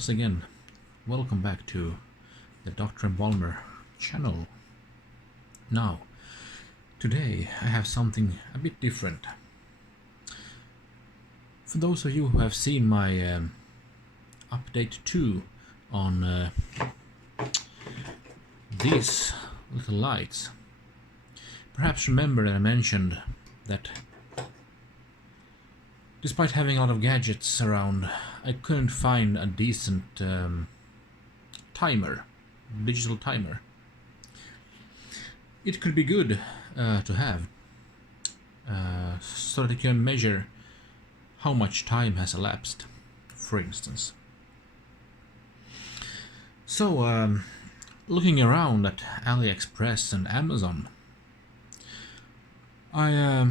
once again, welcome back to the Dr. Balmer channel. Now, today I have something a bit different. For those of you who have seen my update 2 on these little lights, perhaps remember that I mentioned that despite having a lot of gadgets around, I couldn't find a decent digital timer. It could be good to have, so that you can measure how much time has elapsed, for instance. So, looking around at AliExpress and Amazon, I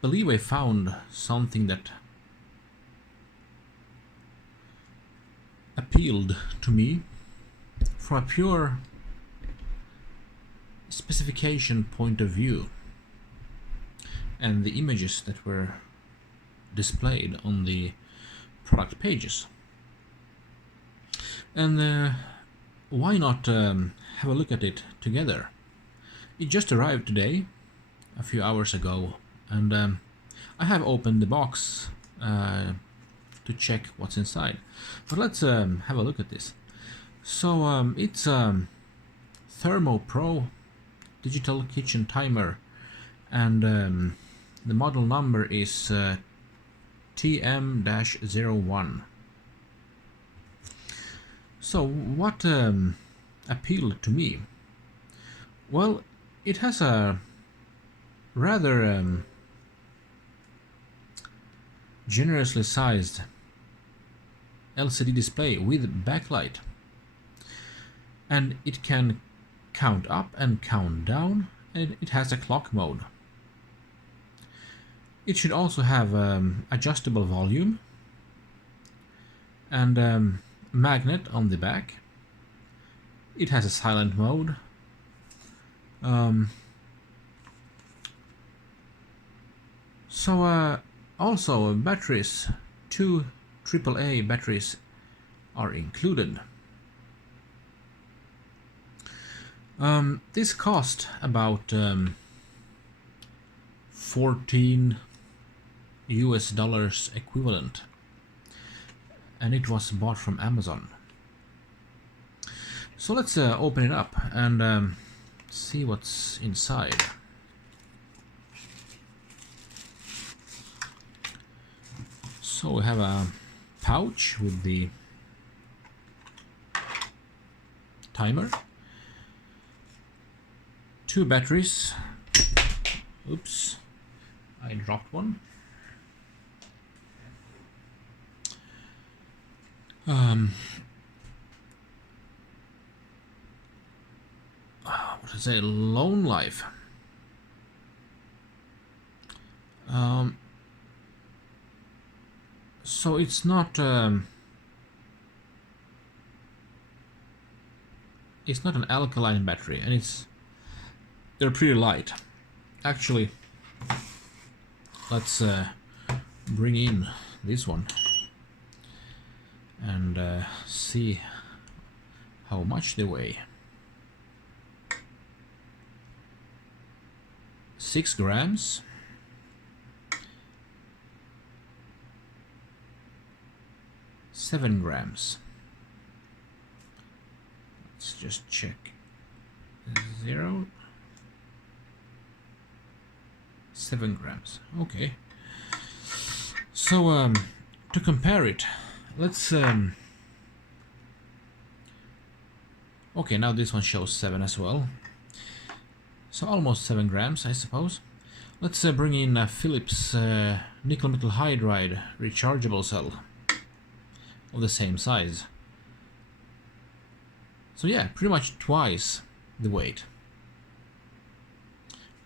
believe I found something that appealed to me from a pure specification point of view, and the images that were displayed on the product pages. And why not have a look at it together? It just arrived today, a few hours ago, and I have opened the box to check what's inside. But let's have a look at this. So it's ThermoPro digital kitchen timer, and the model number is TM-01. So what appealed to me? Well, it has a rather generously sized LCD display with backlight, and it can count up and count down, and it has a clock mode. It should also have adjustable volume and magnet on the back. It has a silent mode. Also batteries, 2 AAA batteries are included. This cost about $14 equivalent, and it was bought from Amazon. So let's open it up and see what's inside. So we have a pouch with the timer, 2 batteries. Oops, I dropped one. What to say? Lone Life. So it's not an alkaline battery, and they're pretty light. Actually, let's bring in this one and see how much they weigh. 6 grams. Seven grams. Let's just check. 0. 7 grams. Okay. So to compare it, let's okay, now this one shows 7 as well. So almost 7 grams, I suppose. Let's bring in a Philips nickel metal hydride rechargeable cell of the same size. So yeah, pretty much twice the weight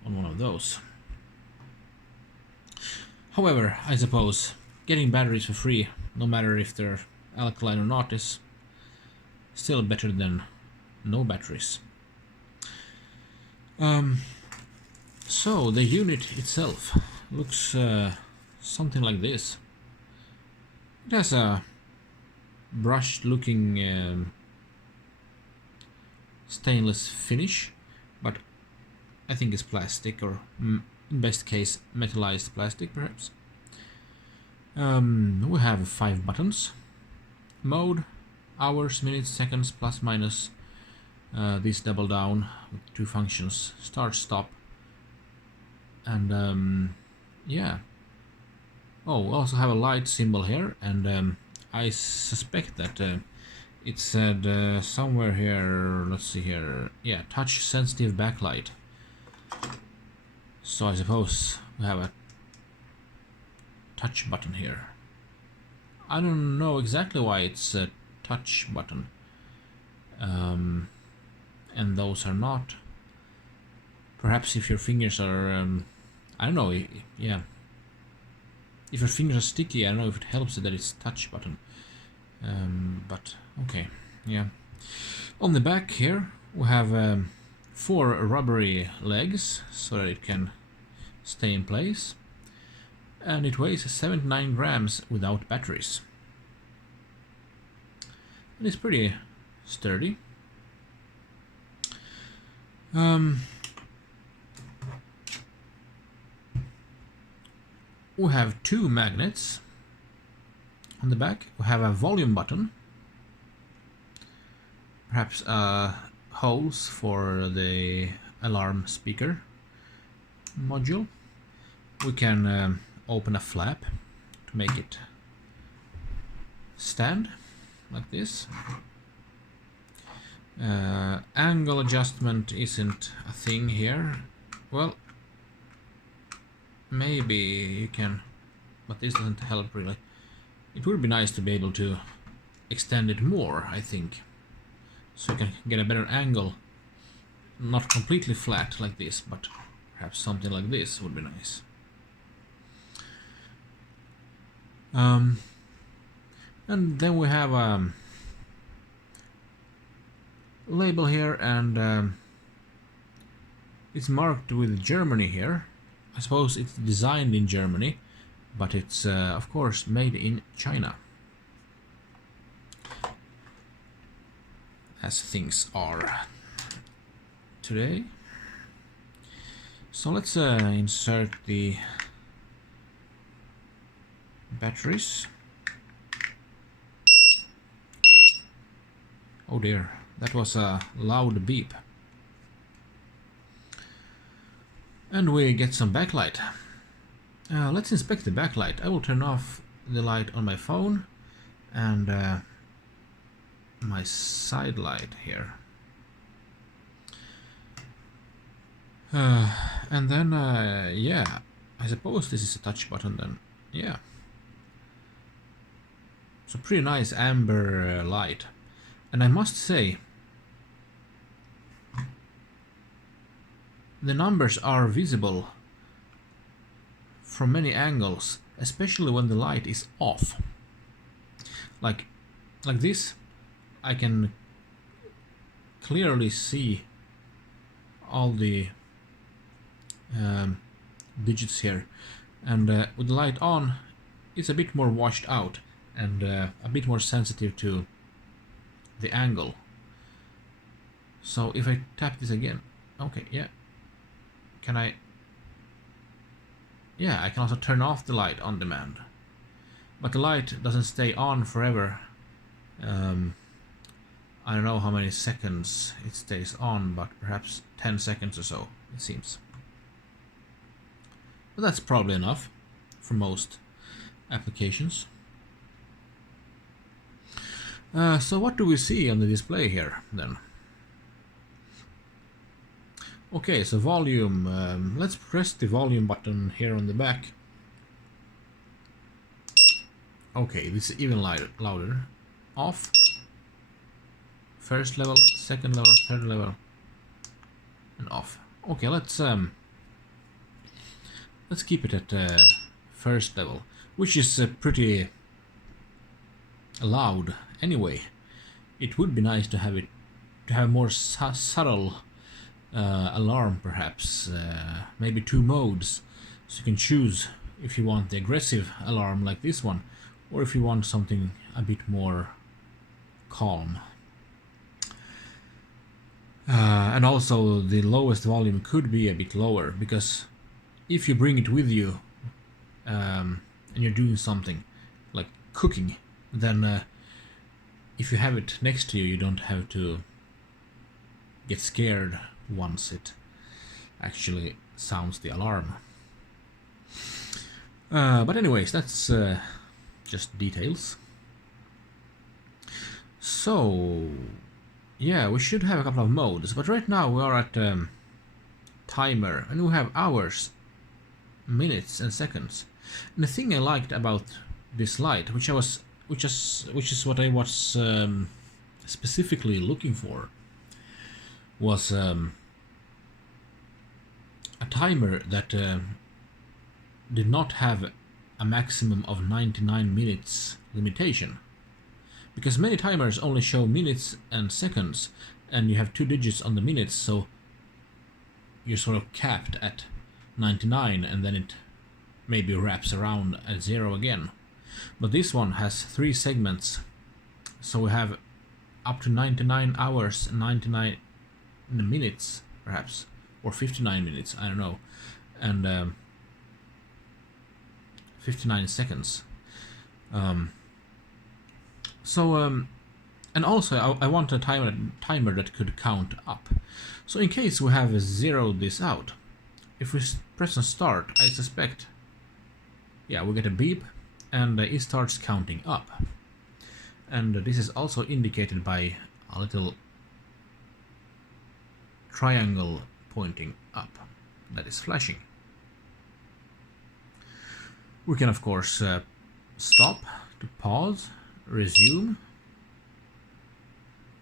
on one of those. However, I suppose getting batteries for free, no matter if they're alkaline or not, is still better than no batteries. So the unit itself looks something like this. It has a brushed looking stainless finish, but I think it's plastic, or in best case metallized plastic perhaps. We have 5 buttons: mode, hours, minutes, seconds, plus minus. These double down with 2 functions: start, stop, and yeah. Oh, we also have a light symbol here, and I suspect that it said somewhere here, let's see here, yeah, touch sensitive backlight. So I suppose we have a touch button here. I don't know exactly why it's a touch button, and those are not. Perhaps if your fingers are, I don't know, yeah. If your fingers are sticky, I don't know if it helps that it's touch button. But okay, yeah. On the back here we have 4 rubbery legs so that it can stay in place, and it weighs 79 grams without batteries. And it's pretty sturdy. We have 2 magnets on the back. We have a volume button, perhaps holes for the alarm speaker module. We can open a flap to make it stand like this. Angle adjustment isn't a thing here. Well, maybe you can, but this doesn't help really. It would be nice to be able to extend it more, I think, so you can get a better angle. Not completely flat like this, but perhaps something like this would be nice. And then we have a label here, and it's marked with Germany here. I suppose it's designed in Germany, but it's of course made in China, as things are today. So let's insert the batteries. Oh dear, that was a loud beep. And we get some backlight. Let's inspect the backlight. I will turn off the light on my phone and my side light here. And then, yeah, I suppose this is a touch button then. Yeah. So pretty nice amber light. And I must say, the numbers are visible from many angles, especially when the light is off. Like this, I can clearly see all the digits here, and with the light on, it's a bit more washed out and a bit more sensitive to the angle. So if I tap this again, okay, yeah. Can I? Yeah, I can also turn off the light on demand. But the light doesn't stay on forever. I don't know how many seconds it stays on, but perhaps 10 seconds or so, it seems. But that's probably enough for most applications. So what do we see on the display here then? Okay, so volume, let's press the volume button here on the back. Okay, this is even louder. Off. First level, second level, third level, and off. Okay, let's keep it at first level, which is pretty loud anyway. It would be nice to have it more subtle alarm, perhaps, maybe 2 modes, so you can choose if you want the aggressive alarm like this one, or if you want something a bit more calm. And also the lowest volume could be a bit lower, because if you bring it with you and you're doing something like cooking, then if you have it next to you, you don't have to get scared once it actually sounds the alarm. But anyways, that's just details. So yeah, we should have a couple of modes, but right now we are at timer, and we have hours, minutes, and seconds. And the thing I liked about this light, which is what I was specifically looking for, was a timer that did not have a maximum of 99 minutes limitation. Because many timers only show minutes and seconds, and you have 2 digits on the minutes, so you're sort of capped at 99, and then it maybe wraps around at 0 again. But this one has 3 segments, so we have up to 99 hours, 99 minutes perhaps, or 59 minutes, I don't know, and 59 seconds. And also I want a timer that could count up. So in case we have zeroed this out, if we press on start, I suspect, yeah, we get a beep, and it starts counting up. And this is also indicated by a little triangle pointing up that is flashing. We can of course stop to pause, resume,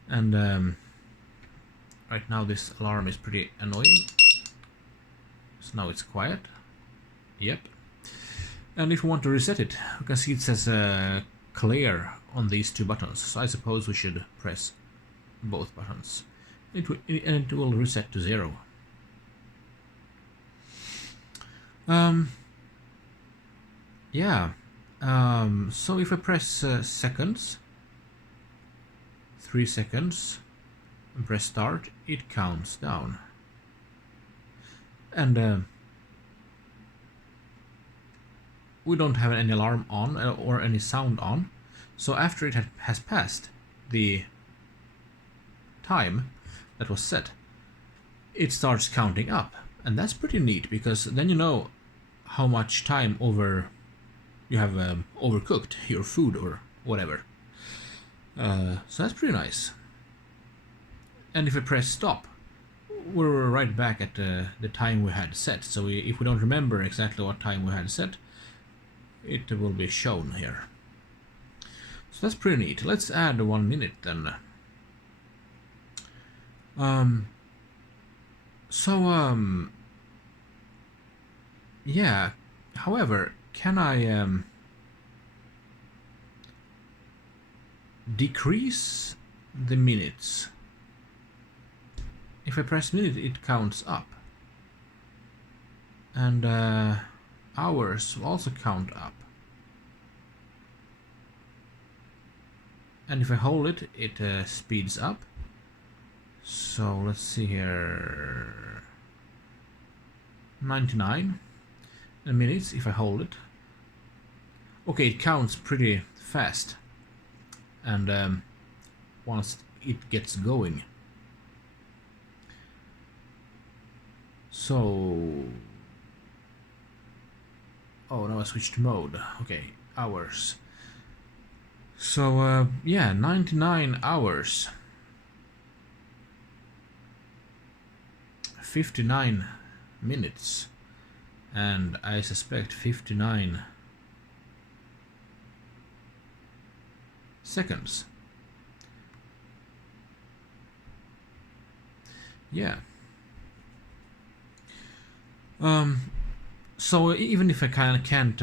and right now this alarm is pretty annoying, so now it's quiet. Yep. And if we want to reset it, we can see it says clear on these 2 buttons, so I suppose we should press both buttons, and it will reset to 0. Yeah. So if I press seconds, 3 seconds, and press start, it counts down. And we don't have any alarm on or any sound on, so after it has passed the time that was set, it starts counting up. And that's pretty neat, because then you know how much time you have overcooked your food or whatever. So that's pretty nice. And if I press stop, we're right back at the time we had set. So if we don't remember exactly what time we had set, it will be shown here. So that's pretty neat. Let's add 1 minute then. Yeah, however, can I decrease the minutes? If I press minute, it counts up, and hours will also count up, and if I hold it, it speeds up. So let's see here, 99 minutes if I hold it. Okay, it counts pretty fast, and once it gets going. So, oh, now I switched mode. Okay, hours. So yeah, 99 hours, 59 minutes, and I suspect 59 seconds. Yeah. So even if I can't count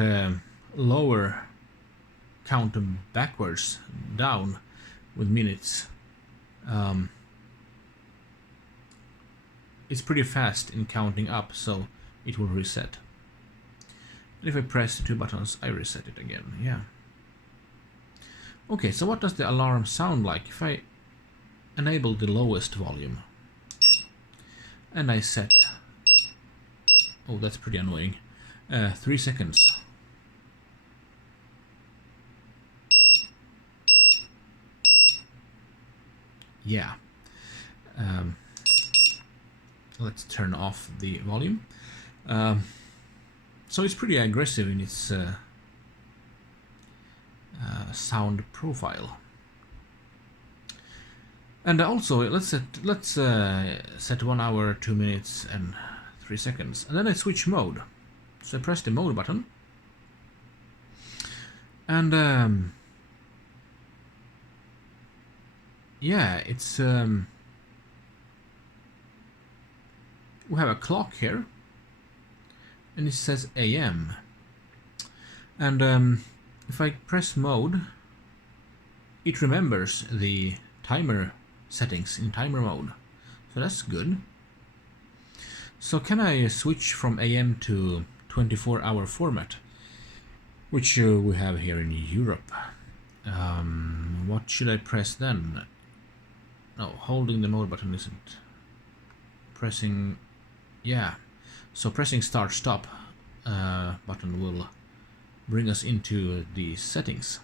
them backwards down with minutes, it's pretty fast in counting up, so it will reset. And if I press the 2 buttons, I reset it again. Yeah. Okay, so what does the alarm sound like if I enable the lowest volume and I set, oh that's pretty annoying, 3 seconds. Yeah. Let's turn off the volume. So it's pretty aggressive in its sound profile. And also let's set 1 hour, 2 minutes and 3 seconds, and then I switch mode. So I press the mode button, and yeah, it's we have a clock here and it says AM, and if I press mode, it remembers the timer settings in timer mode, so that's good. So can I switch from AM to 24-hour format, which we have here in Europe? What should I press then? No, holding the mode button isn't pressing. Yeah, so pressing start stop button will bring us into the settings.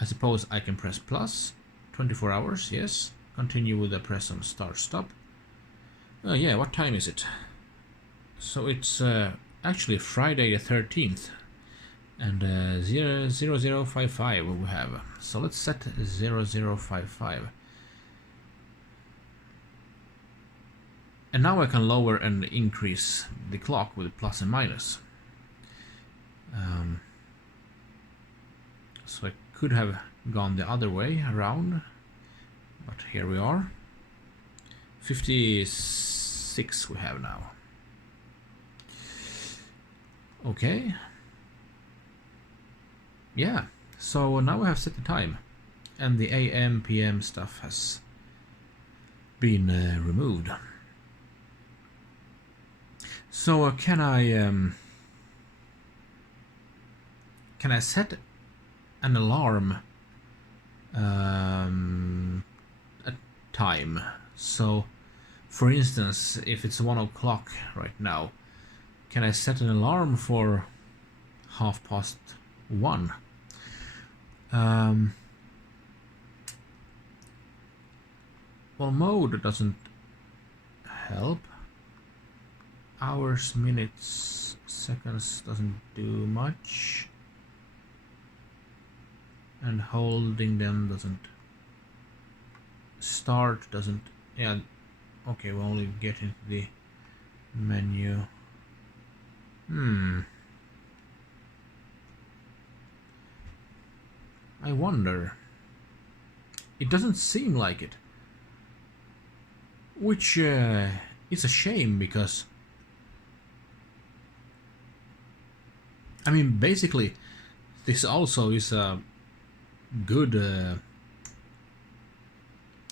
I suppose I can press plus, 24 hours, yes. Continue with the press on start stop. Yeah, what time is it? So it's actually Friday the 13th, and 0055 we have. So let's set 0055. And now I can lower and increase the clock with plus and minus. So I could have gone the other way around, but here we are. 56 we have now. Okay. Yeah, so now we have set the time, and the AM, PM stuff has been removed. So can I set an alarm a time? So for instance, if it's 1 o'clock right now, can I set an alarm for 1:30? Well, mode doesn't help. Hours, minutes, seconds doesn't do much, and holding them doesn't. Start doesn't. Yeah, okay, we'll only get into the menu. I wonder. It doesn't seem like it, which is a shame, because I mean, basically, this also is a good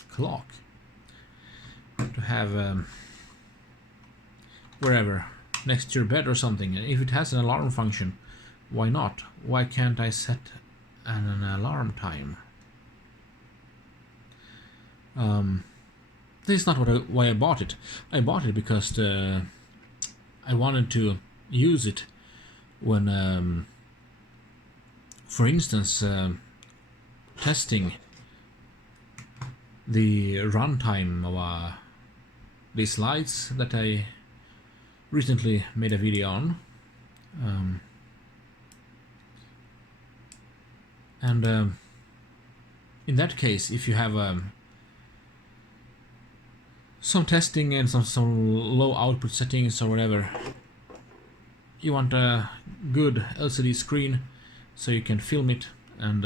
clock to have wherever, next to your bed or something. And if it has an alarm function, why not? Why can't I set an alarm time? This is not why I bought it. I bought it because I wanted to use it when, for instance, testing the runtime of these lights that I recently made a video on, and in that case, if you have some testing and some low output settings or whatever, you want a good LCD screen so you can film it and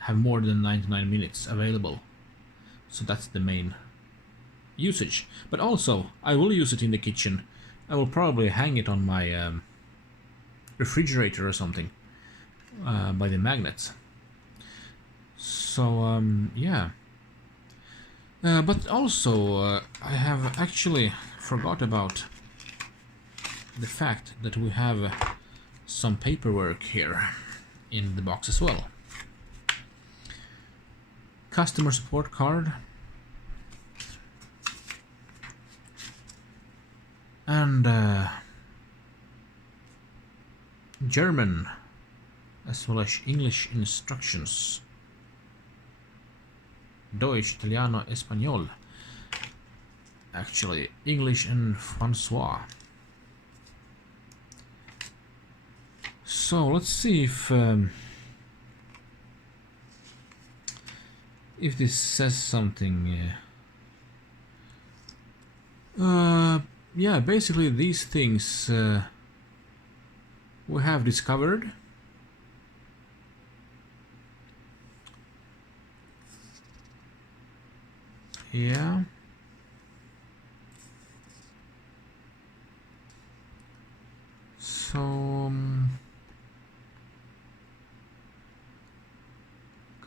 have more than 99 minutes available. So that's the main usage. But also, I will use it in the kitchen. I will probably hang it on my refrigerator or something by the magnets. So yeah. But also, I have actually forgot about the fact that we have some paperwork here in the box as well. customer support card, and German as well as English instructions. Deutsch, Italiano, Espanol. Actually, English and Francois. So let's see if this says something. Yeah, basically these things we have discovered. Yeah. So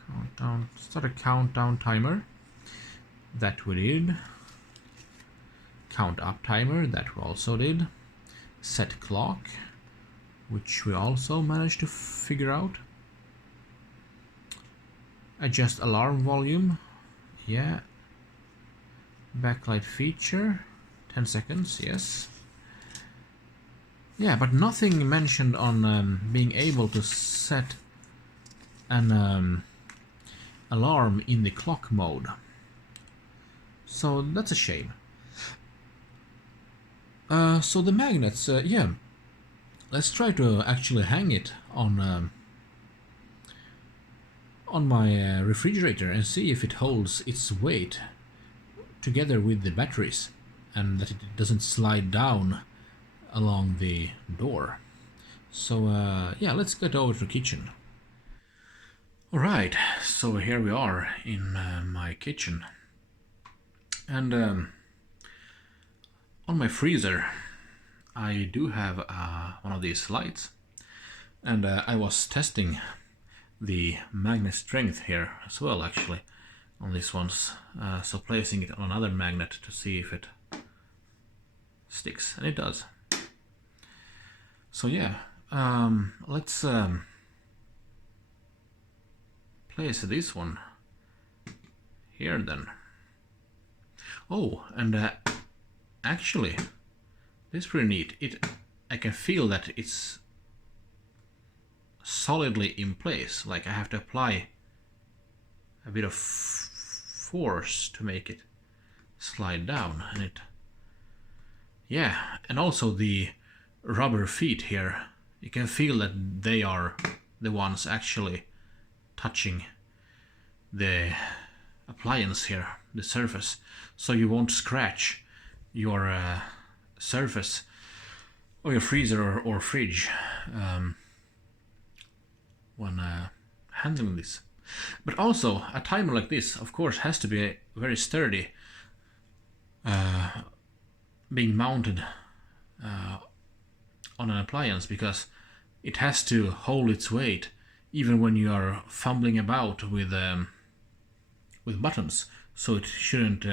countdown, start a countdown timer. That we did. Count up timer, that we also did. Set clock, which we also managed to figure out. Adjust alarm volume, yeah. Backlight feature, 10 seconds, yes. Yeah, but nothing mentioned on being able to set an alarm in the clock mode. So that's a shame. So the magnets, yeah, let's try to actually hang it on my refrigerator and see if it holds its weight together with the batteries and that it doesn't slide down along the door. So yeah, let's get over to the kitchen. Alright, so here we are in my kitchen, and on my freezer I do have one of these lights, and I was testing the magnet strength here as well, actually, on these ones, so placing it on another magnet to see if it sticks, and it does. So yeah, let's place this one here then. Oh, and actually, this is pretty neat. I can feel that it's solidly in place. Like I have to apply a bit of force to make it slide down, and it. Yeah, and also the rubber feet here. You can feel that they are the ones actually touching the appliance here, the surface, so you won't scratch your surface or your freezer or fridge when handling this. But also a timer like this, of course, has to be very sturdy, being mounted on an appliance, because it has to hold its weight even when you are fumbling about with buttons, so it shouldn't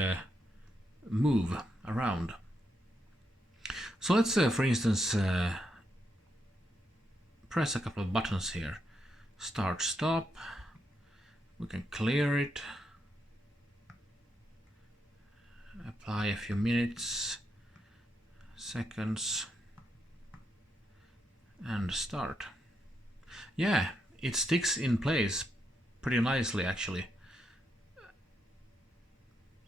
move around. So let's, for instance, press a couple of buttons here. Start, stop. We can clear it. Apply a few minutes, seconds, and start. Yeah, it sticks in place pretty nicely, actually.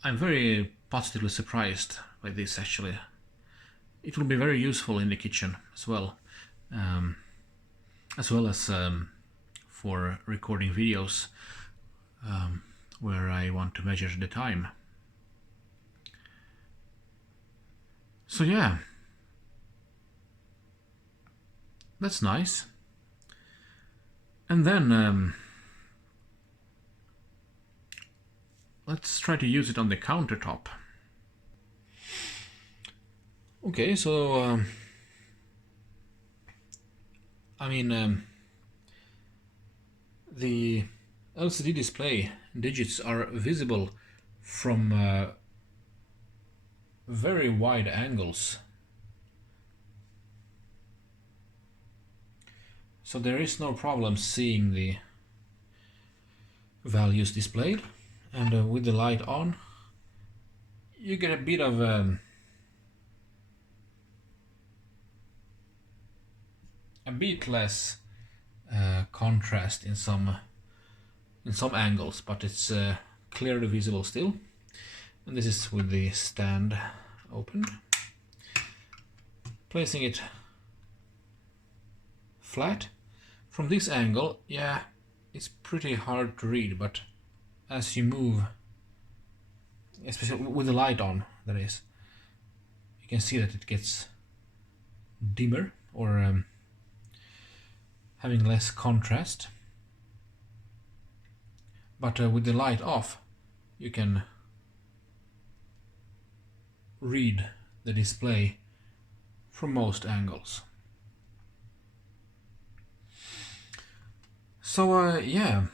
I'm very positively surprised by this, actually. It will be very useful in the kitchen as well as for recording videos where I want to measure the time. So yeah, that's nice. And then let's try to use it on the countertop. Okay, so I mean, the LCD display digits are visible from very wide angles, so there is no problem seeing the values displayed. and with the light on, you get a bit of a bit less contrast in some angles, but it's clearly visible still. And this is with the stand opened. Placing it flat from this angle, yeah, it's pretty hard to read, but as you move, especially with the light on, that is, you can see that it gets dimmer, or having less contrast. But with the light off, you can read the display from most angles. So yeah,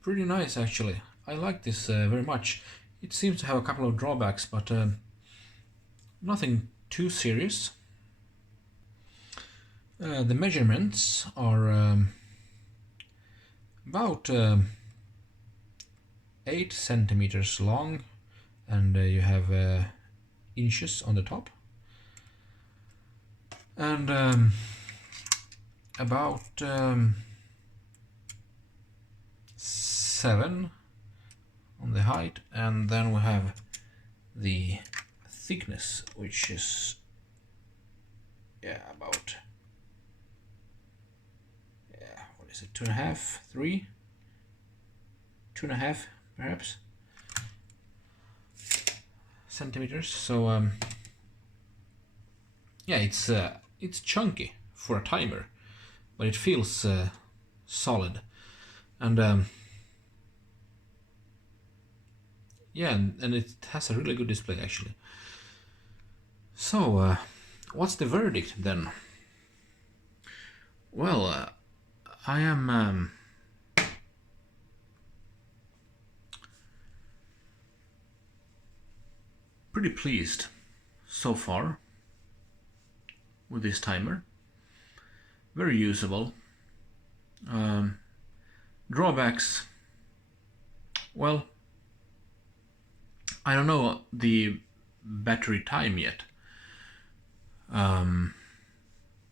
pretty nice actually. I like this very much. It seems to have a couple of drawbacks, but nothing too serious. The measurements are about 8 centimeters long, and you have inches on the top, and about 7 on the height, and then we have the thickness, which is about what is it, 2.5, 3, 2.5 perhaps centimeters. So yeah, it's chunky for a timer, but it feels solid, and yeah, and it has a really good display actually. So what's the verdict then? Well, I am pretty pleased so far with this timer. Very usable. Drawbacks, well, I don't know the battery time yet.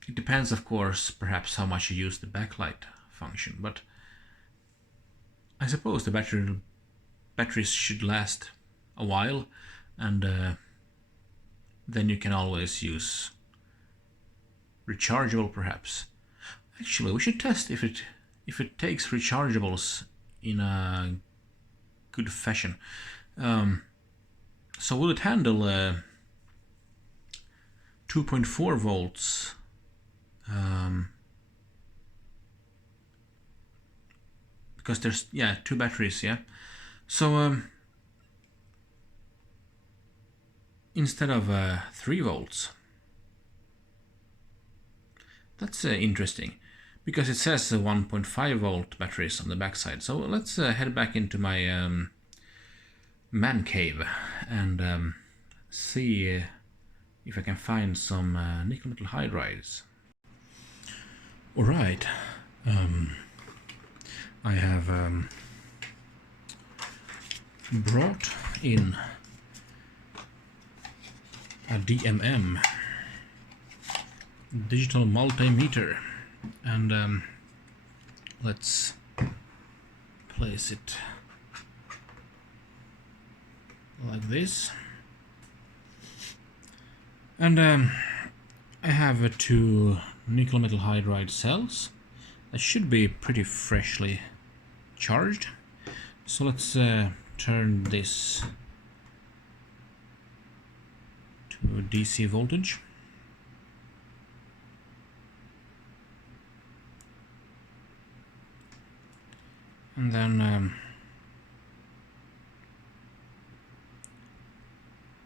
It depends, of course, perhaps how much you use the backlight function, but I suppose the batteries should last a while, and then you can always use rechargeable perhaps. Actually, we should test if it takes rechargeables in a good fashion. So will it handle 2.4 volts because there's two batteries, so instead of 3 volts. That's interesting, because it says 1.5 volt batteries on the backside. So let's head back into my man cave and see if I can find some nickel metal hydrides. Alright, I have brought in a DMM, digital multimeter, and let's place it like this. And I have 2 nickel metal hydride cells that should be pretty freshly charged. So let's turn this to DC voltage. And then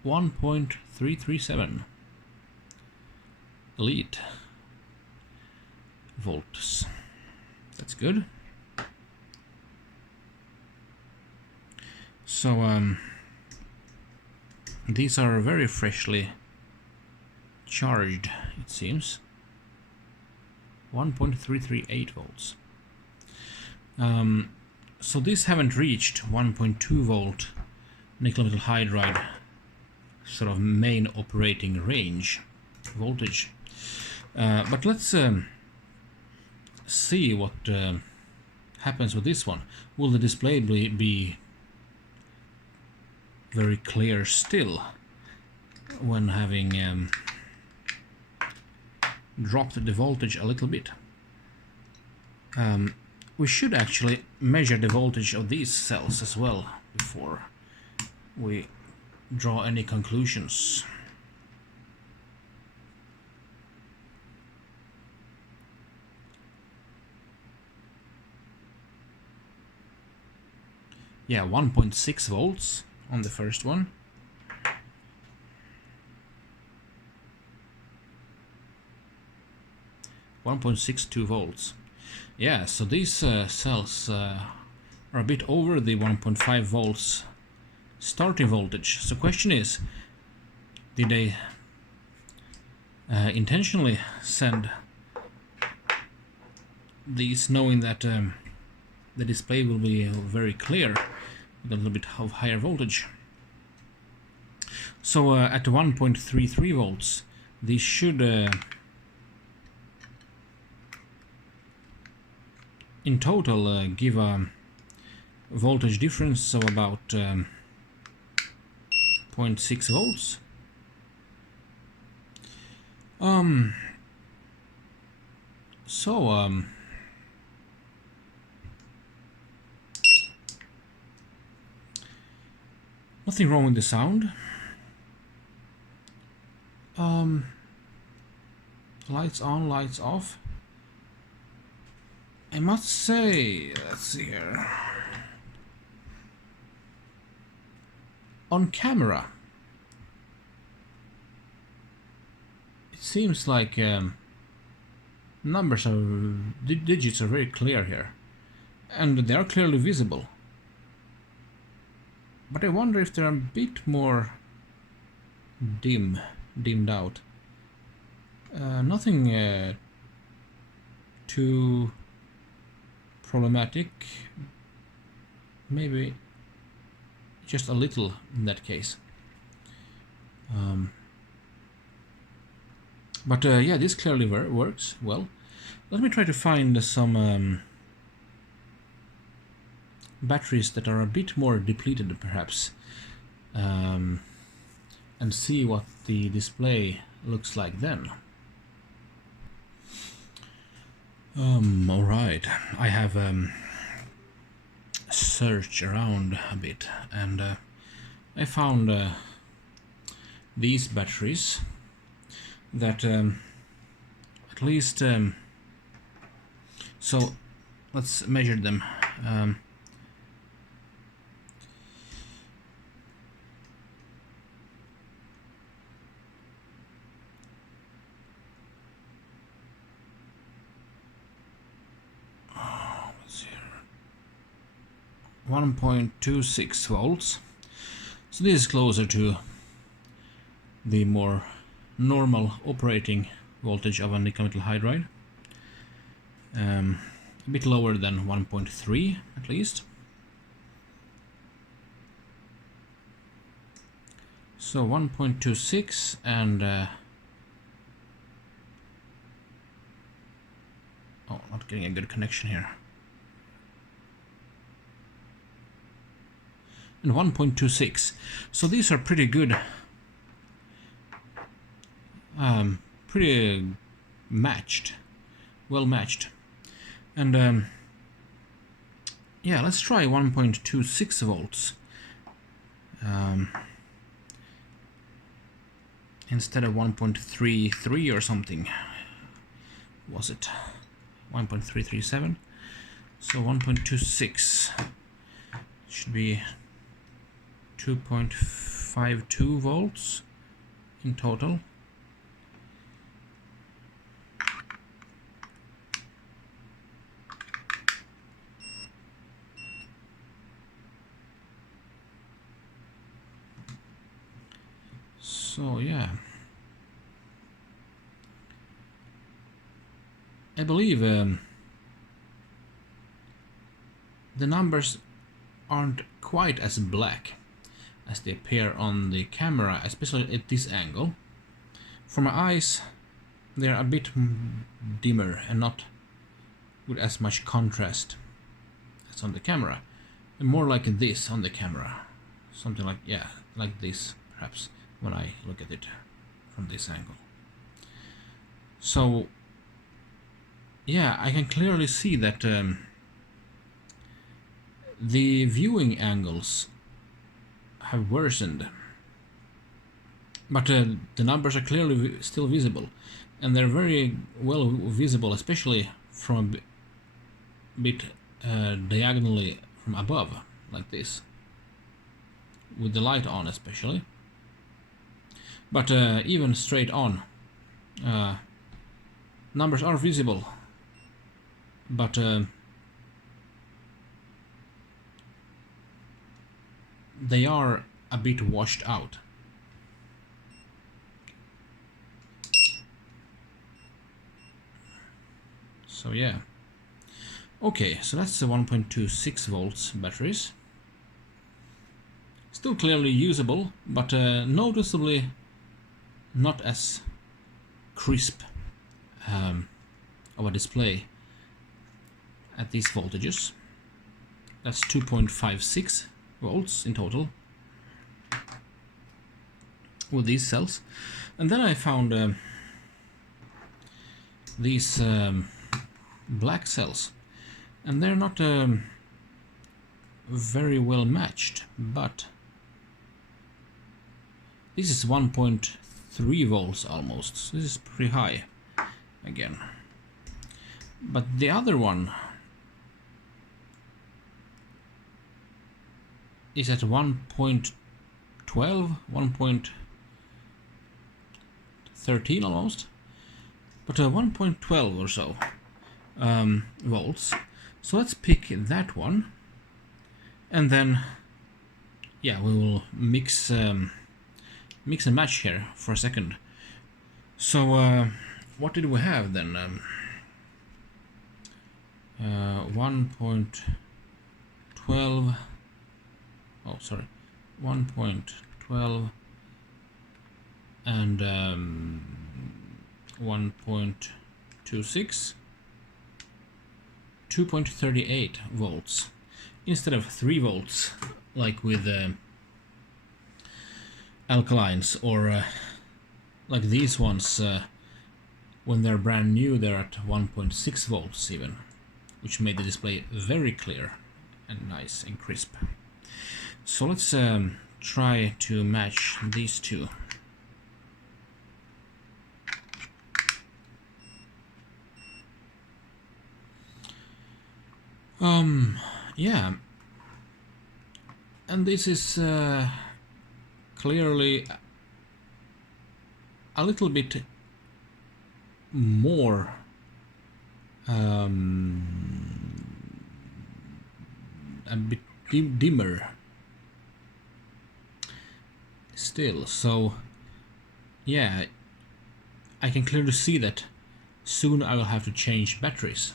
1.337 elite volts. That's good. So these are very freshly charged, it seems. 1.338 volts. So these haven't reached 1.2 volt nickel metal hydride sort of main operating range voltage. But let's see what happens with this one. Will the display be very clear still when having dropped the voltage a little bit? We should actually measure the voltage of these cells as well before we draw any conclusions. Yeah, 1.6 volts on the first one. .62 volts. Yeah, so these cells are a bit over the 1.5 volts starting voltage. So question is, did they intentionally send these knowing that the display will be very clear with a little bit of higher voltage? So at 1.33 volts these should in total give a voltage difference of about 0.6 volts. Nothing wrong with the sound. Lights on, lights off. I must say, let's see here. On camera, it seems like numbers are digits are very clear here, and they are clearly visible. But I wonder if they're a bit more dimmed out. Nothing too problematic. Maybe just a little in that case. But yeah, this clearly works well. Let me try to find some batteries that are a bit more depleted, perhaps, and see what the display looks like then. Alright, I have searched around a bit, and I found these batteries that at least so let's measure them. Let's see here. 1.26 volts. So this is closer to the more normal operating voltage of a nickel metal hydride. A bit lower than 1.3 at least. So 1.26 and oh, not getting a good connection here. And 1.26. So these are pretty good. Pretty matched, well matched. And yeah, let's try 1.26 volts instead of 1.33 or something. Was it 1.337? So 1.26 should be 2.52 volts in total. So yeah, I believe the numbers aren't quite as black as they appear on the camera, especially at this angle. For my eyes, they're a bit dimmer and not with as much contrast as on the camera. And more like this on the camera. Something like, yeah, like this, perhaps, when I look at it from this angle. So, yeah, I can clearly see that the viewing angles have worsened. But the numbers are clearly still visible. And they're very well visible, especially from a bit diagonally from above, like this. With the light on especially. But even straight on, numbers are visible, but they are a bit washed out. So yeah. Okay, so that's the 1.26 volts batteries. Still clearly usable, but noticeably not as crisp of a display at these voltages. That's 2.56 volts in total with these cells. And then I found these black cells, and they're not very well matched, but this is 1.3 volts almost, so this is pretty high again. But the other one is at 1.12, 1.13 almost, but 1.12 or so volts. So let's pick that one, and then yeah, we will mix and match here for a second. So what did we have then? 1.12, oh sorry, 1.12 and 1.26, 2.38 volts instead of 3 volts like with alkalines, or like these ones, when they're brand new they're at 1.6 volts even, which made the display very clear and nice and crisp. So let's try to match these two. Yeah, and this is clearly a little bit more a bit dimmer still, so yeah, I can clearly see that soon I will have to change batteries.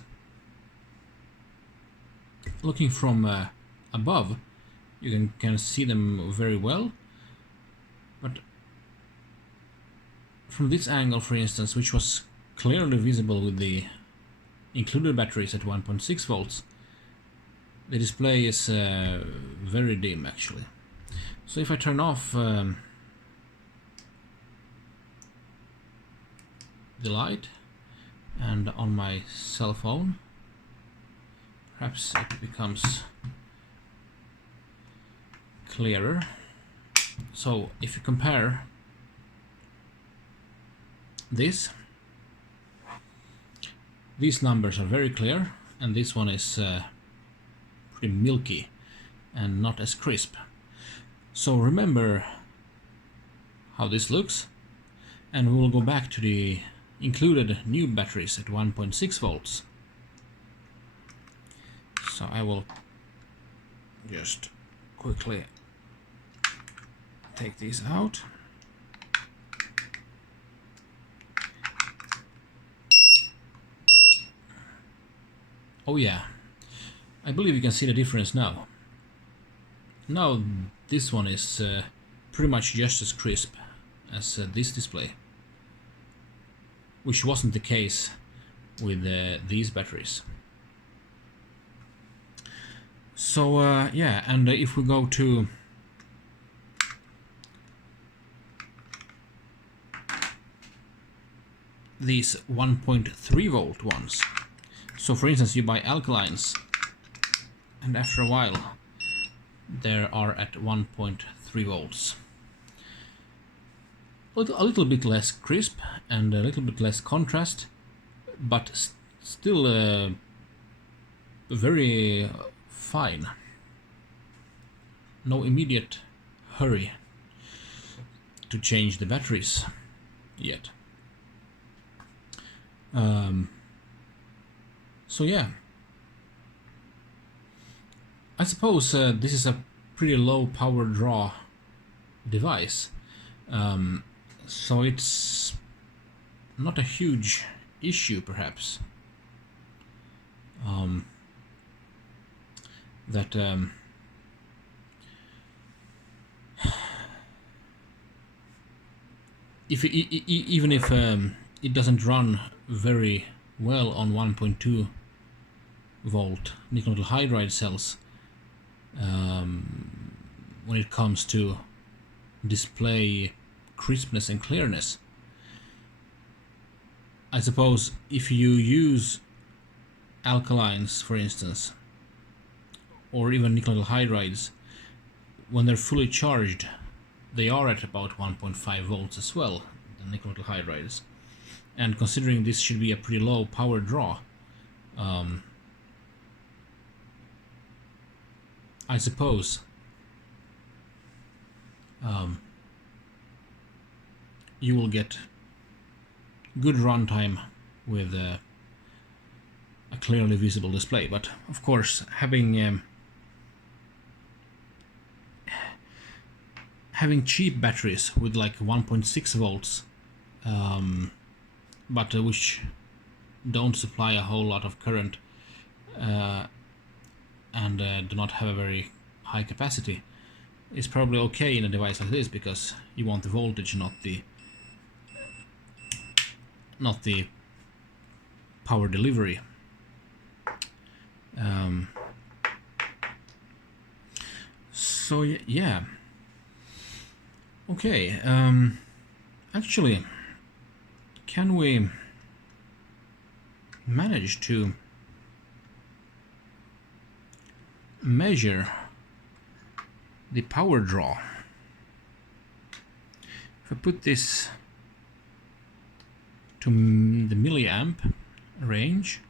Looking from above, you can see them very well, but from this angle, for instance, which was clearly visible with the included batteries at 1.6 volts, the display is very dim actually. So if I turn off the light, and on my cell phone, perhaps it becomes clearer. So if you compare this, these numbers are very clear, and this one is pretty milky and not as crisp. So remember how this looks, and we will go back to the included new batteries at 1.6 volts. So I will just quickly take these out. Oh yeah, I believe you can see the difference now. Now this one is pretty much just as crisp as this display, which wasn't the case with these batteries. So yeah, and if we go to these 1.3 volt ones, so for instance you buy alkalines and after a while they are at 1.3 volts. A little bit less crisp and a little bit less contrast, but still very fine. No immediate hurry to change the batteries yet. So yeah, I suppose this is a pretty low power draw device, so it's not a huge issue perhaps that even if it doesn't run very well on 1.2 volt nickel metal hydride cells when it comes to display crispness and clearness. I suppose if you use alkalines, for instance, or even nickel metal hydrides, when they're fully charged, they are at about 1.5 volts as well, the nickel metal hydrides. And considering this should be a pretty low power draw, I suppose you will get good runtime with a clearly visible display. But of course, having cheap batteries with like 1.6 volts, but which don't supply a whole lot of current and do not have a very high capacity, is probably okay in a device like this, because you want the voltage, not the power delivery. So yeah, okay. Actually, can we manage to measure the power draw? If I put this to the milliamp range,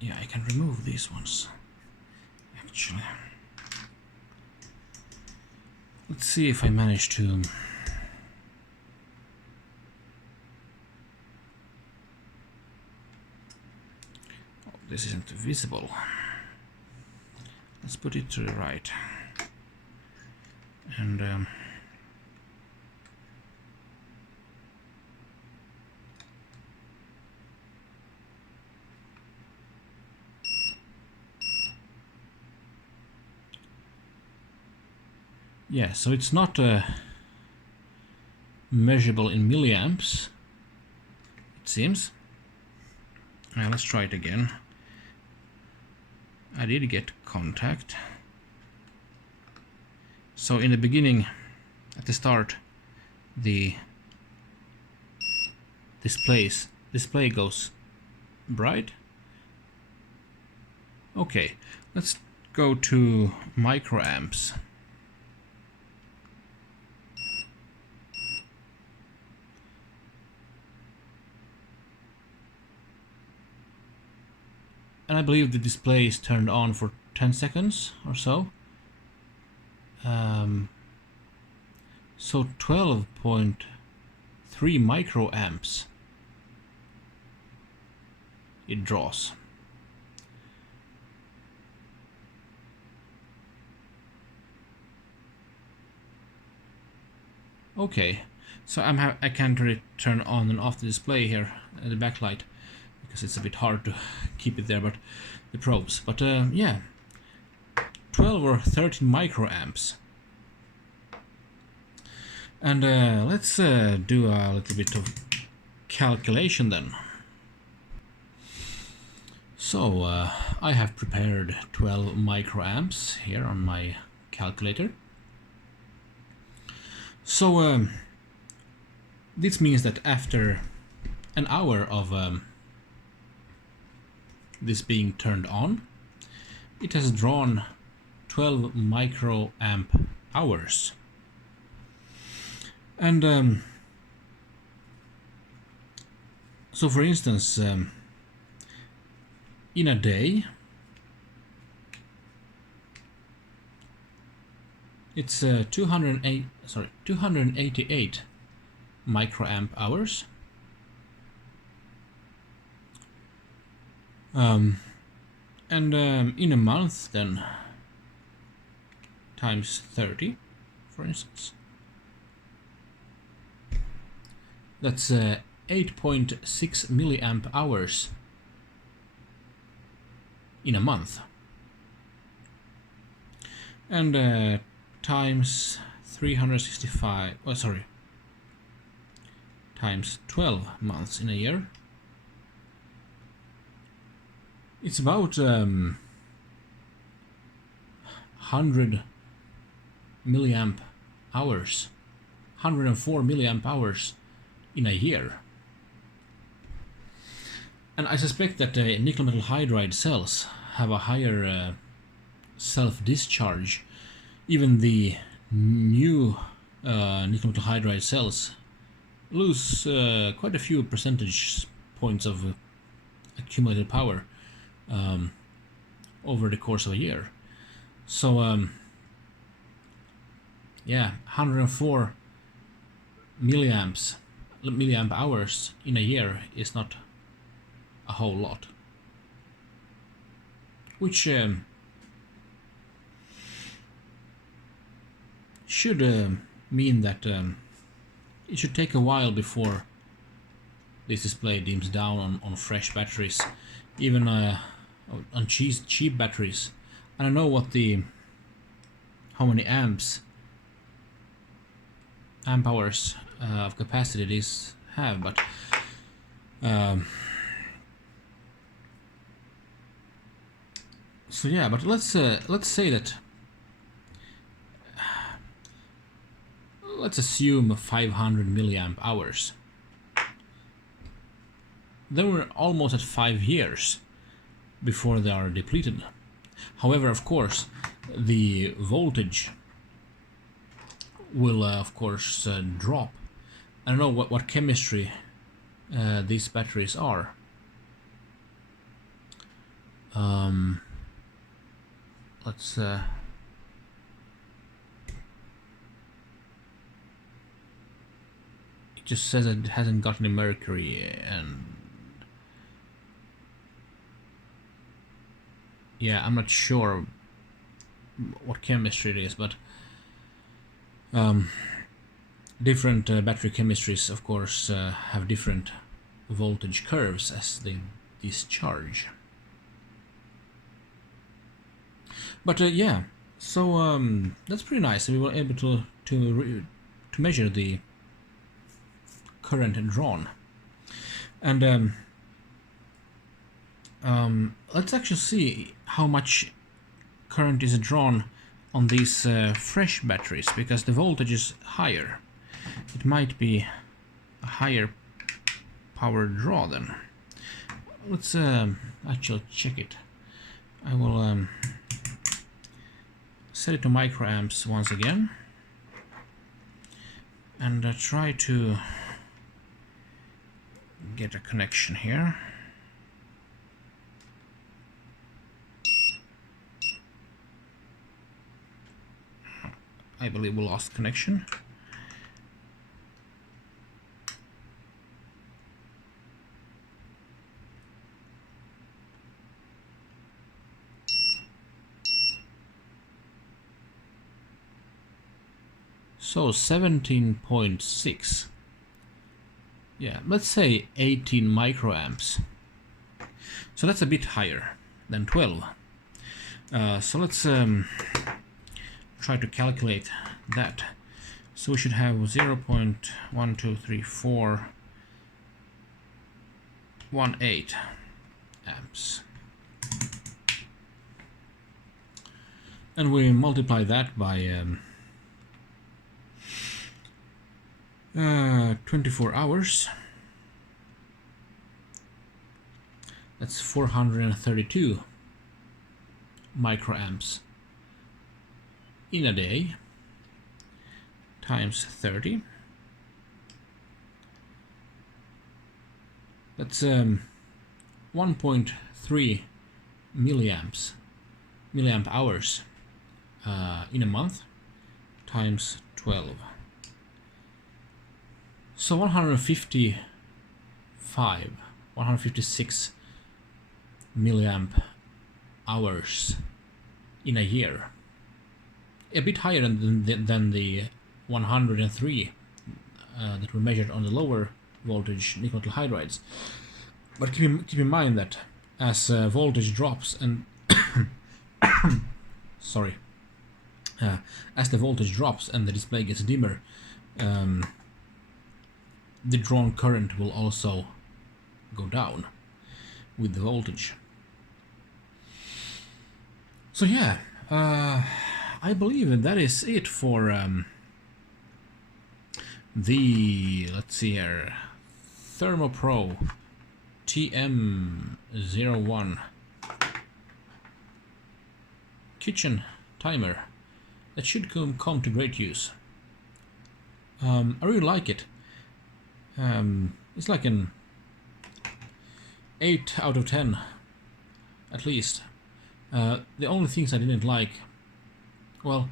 yeah, I can remove these ones actually. Let's see if I manage to this isn't visible. Let's put it to the right. And yeah, so it's not measurable in milliamps, it seems. Let's try it again. I did get contact. So in the beginning, at the start, the display goes bright. Okay, let's go to microamps. And I believe the display is turned on for 10 seconds or so. So 12.3 microamps it draws. Okay, so I can't really turn on and off the display here, the backlight, because it's a bit hard to keep it there, but the probes. But yeah, 12 or 13 microamps. And let's do a little bit of calculation then. So I have prepared 12 microamps here on my calculator. So this means that after an hour of this being turned on, it has drawn 12 microamp hours. And so for instance, in a day, it's 288 microamp hours. And in a month then, times 30, for instance, that's 8.6 milliamp hours in a month. And times 365, oh sorry, times 12 months in a year, it's about 100 milliamp hours, 104 milliamp hours in a year. And I suspect that nickel metal hydride cells have a higher self-discharge. Even the new nickel metal hydride cells lose quite a few percentage points of accumulated power over the course of a year. So yeah, 104 milliamp hours in a year is not a whole lot, which should mean that it should take a while before this display dims down on fresh batteries, even on cheap batteries. I don't know how many amp hours of capacity these have, but so yeah, but let's say that, let's assume 500 milliamp hours. Then we're almost at 5 years before they are depleted. However, of course, the voltage will of course drop. I don't know what chemistry these batteries are. Let's it just says it hasn't got any mercury, and yeah, I'm not sure what chemistry it is, but different battery chemistries of course have different voltage curves as they discharge. But yeah, so that's pretty nice. We were able to measure the current drawn, and let's actually see how much current is drawn on these fresh batteries, because the voltage is higher. It might be a higher power draw then. Let's actually check it. I will set it to microamps once again and try to get a connection here. I believe we lost connection. So 17.6. Yeah, let's say 18 microamps. So that's a bit higher than 12. So let's try to calculate that. So we should have 0.12348 amps. And we multiply that by 24 hours. That's 432 microamps in a day times 30. That's 1.3 milliamp hours in a month times 12. So 156 milliamp hours in a year. A bit higher than the 103 that we measured on the lower voltage nickel metal hydrides. But keep in mind that as voltage drops and sorry, as the voltage drops and the display gets dimmer, the drawn current will also go down with the voltage. So yeah, I believe that is it for the, let's see here, ThermoPro TM-01 kitchen timer that should come to great use. I really like it. It's like an 8 out of 10 at least. The only things I didn't like, well,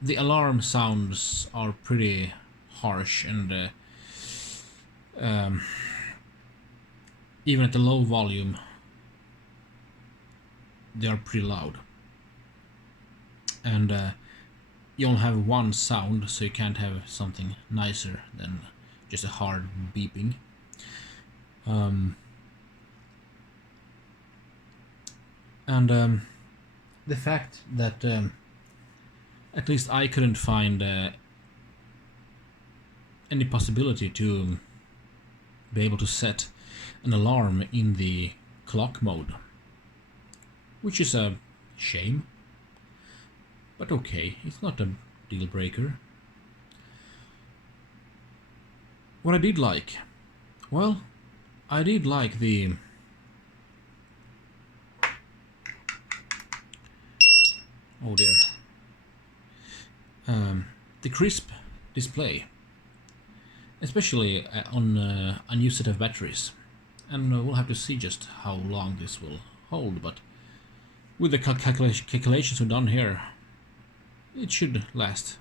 the alarm sounds are pretty harsh, and even at the low volume they are pretty loud, and you only have one sound, so you can't have something nicer than just a hard beeping. And the fact that at least I couldn't find any possibility to be able to set an alarm in the clock mode, which is a shame, but okay, it's not a deal breaker. What I did like, well, I did like the oh dear, the crisp display, especially on a new set of batteries, and we'll have to see just how long this will hold, but with the calculations we've done here, it should last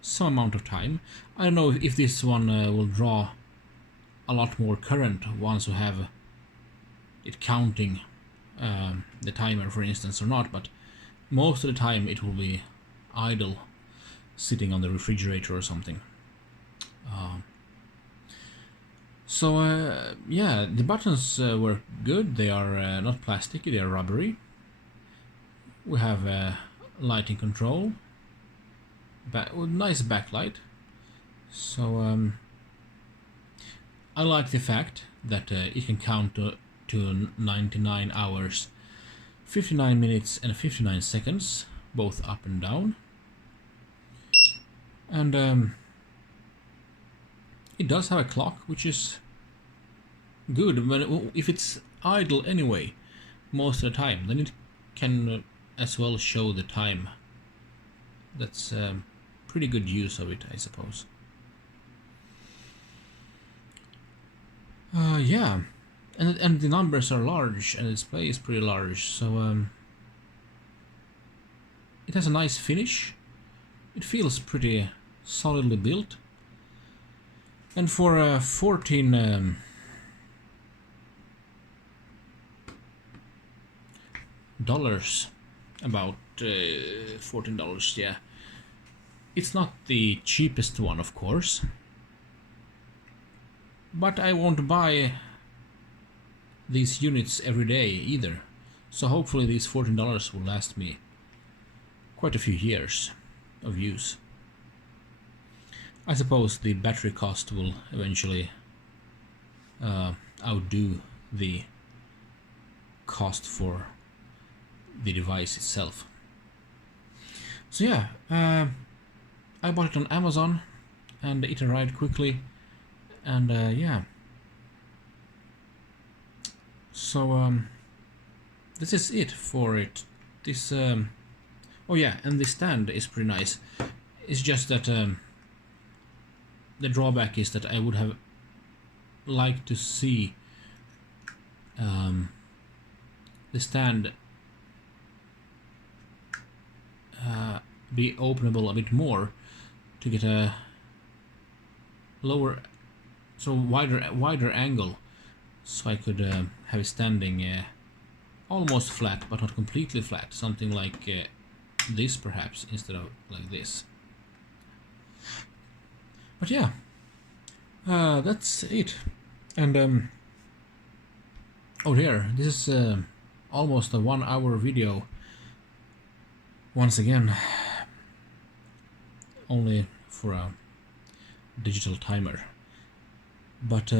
some amount of time. I don't know if this one will draw a lot more current once we have it counting the timer, for instance, or not, but most of the time it will be idle, sitting on the refrigerator or something. Yeah, the buttons were good. They are not plasticky, they are rubbery. We have lighting control, with nice backlight. So I like the fact that it can count to 99 hours, 59 minutes and 59 seconds, both up and down. And it does have a clock, which is good. If it's idle anyway, most of the time, then it can as well show the time. That's pretty good use of it, I suppose. Yeah, and the numbers are large, and the display is pretty large, so it has a nice finish. It feels pretty solidly built, and for $14 dollars, about $14, yeah. It's not the cheapest one, of course, but I won't buy these units every day either, so hopefully these $14 will last me quite a few years of use. I suppose the battery cost will eventually outdo the cost for the device itself. So yeah, I bought it on Amazon and it arrived quickly, and yeah. So this is it for it. This oh yeah, and the stand is pretty nice. It's just that the drawback is that I would have liked to see the stand be openable a bit more to get a lower, so wider angle, so I could have it standing almost flat but not completely flat, something like this perhaps instead of like this. But yeah, that's it. And oh there, this is almost a 1 hour video once again, only for a digital timer. But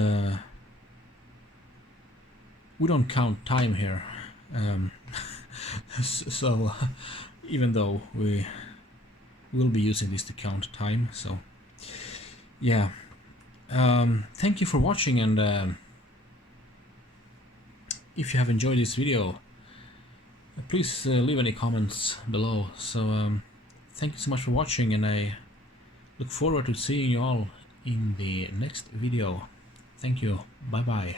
we don't count time here, so even though we will be using this to count time, so yeah. Thank you for watching, and if you have enjoyed this video, please leave any comments below. So thank you so much for watching, and I look forward to seeing you all in the next video. Thank you. Bye bye.